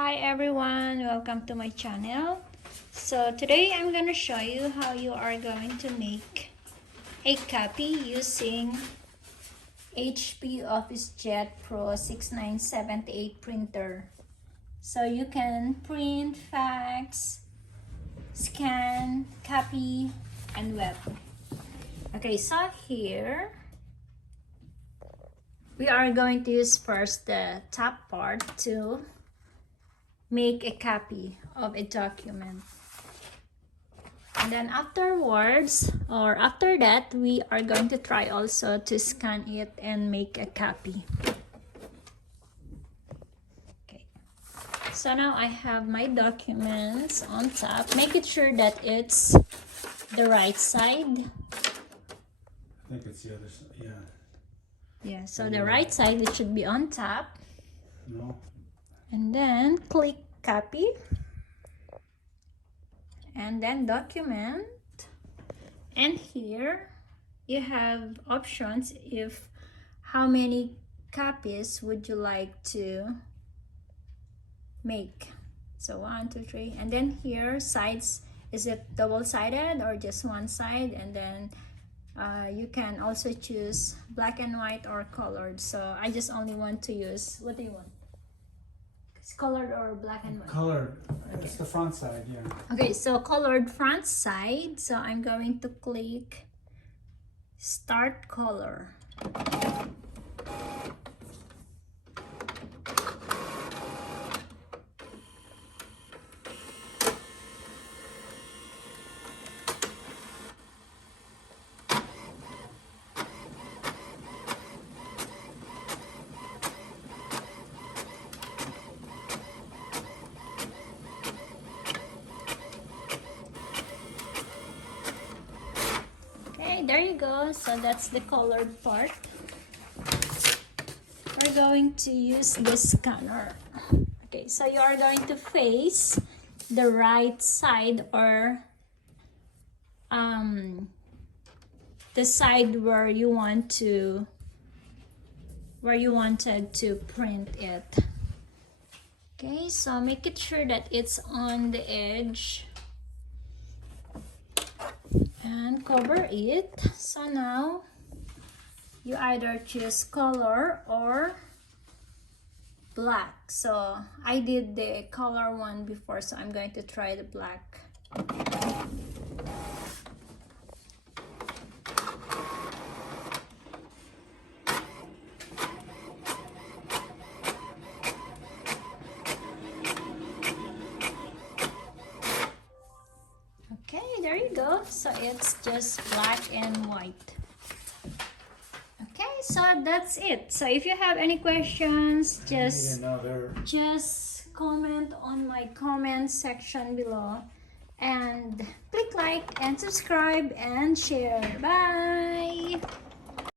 Hi everyone, welcome to my channel. So today I'm gonna show you how you are going to make a copy using HP OfficeJet Pro 6978 printer. So you can print, fax, scan, copy, and web. Okay, so here we are going to use first the top part to make a copy of a document, and then afterwards or after that we are going to try also to scan it and make a copy. Okay, so now I have my documents on top. Make it sure that it's the right side. I think it's the other side. Yeah, so the right side, it should be on top. No. And then click copy, and then document, and here you have options if how many copies would you like to make. So 1, 2, 3, and then here sides, is it double-sided or just one side? And then you can also choose black and white or colored. So I just only want to use, what do you want? Colored or black and white? Colored. Okay. It's the front side, yeah. Okay, so colored front side. So I'm going to click start color. Okay, there you go. So that's the colored part. We're going to use this scanner. Okay, so you are going to face the right side, or the side where you wanted to print it. Okay, so make it sure that it's on the edge and cover it. So now you either choose color or black. So I did the color one before, so I'm going to try the black. Okay, there you go. So it's just black and white. Okay, so that's it. So if you have any questions, just comment on my comment section below, and click like and subscribe and share. Bye.